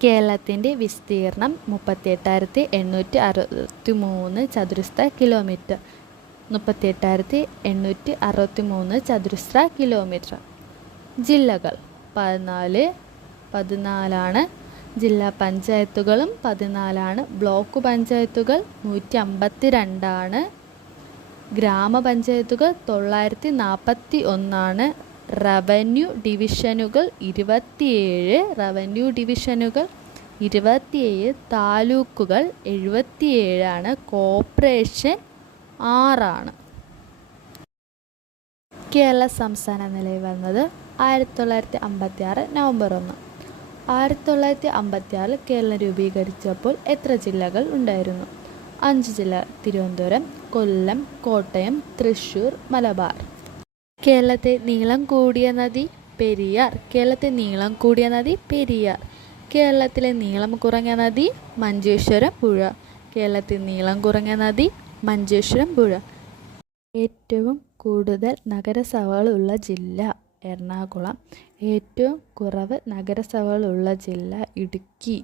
കേരളത്തിൻ്റെ വിസ്തീർണം 38,863 ചതുരശ്ര കിലോമീറ്റർ. 38,863 ചതുരശ്ര കിലോമീറ്റർ. ജില്ലകൾ 14 ജില്ലാ പഞ്ചായത്തുകളും 14, ബ്ലോക്ക് പഞ്ചായത്തുകൾ 152, ഗ്രാമപഞ്ചായത്തുകൾ 941, റവന്യൂ ഡിവിഷനുകൾ 27, താലൂക്കുകൾ 77, കോർപ്പറേഷൻ 6. കേരള സംസ്ഥാന നിലയിൽ വന്നത് 1956 നവംബർ 1. 1956 കേരളം രൂപീകരിച്ചപ്പോൾ എത്ര ജില്ലകൾ ഉണ്ടായിരുന്നു? 5 ജില്ലകൾ: തിരുവനന്തപുരം, കൊല്ലം, കോട്ടയം, തൃശ്ശൂർ, മലബാർ. കേരളത്തെ നീളം കൂടിയ നദി പെരിയാർ. കേരളത്തെ നീളം കൂടിയ നദി പെരിയാർ. കേരളത്തിലെ നീളം കുറഞ്ഞ നദി മഞ്ചേശ്വരം പുഴ. കേരളത്തിൽ നീളം കുറഞ്ഞ നദി മഞ്ചേശ്വരം പുഴ. ഏറ്റവും കൂടുതൽ നഗരസഭകളുള്ള ജില്ല എറണാകുളം. ഏറ്റവും കുറവ് നഗരസഭകളുള്ള ജില്ല ഇടുക്കി.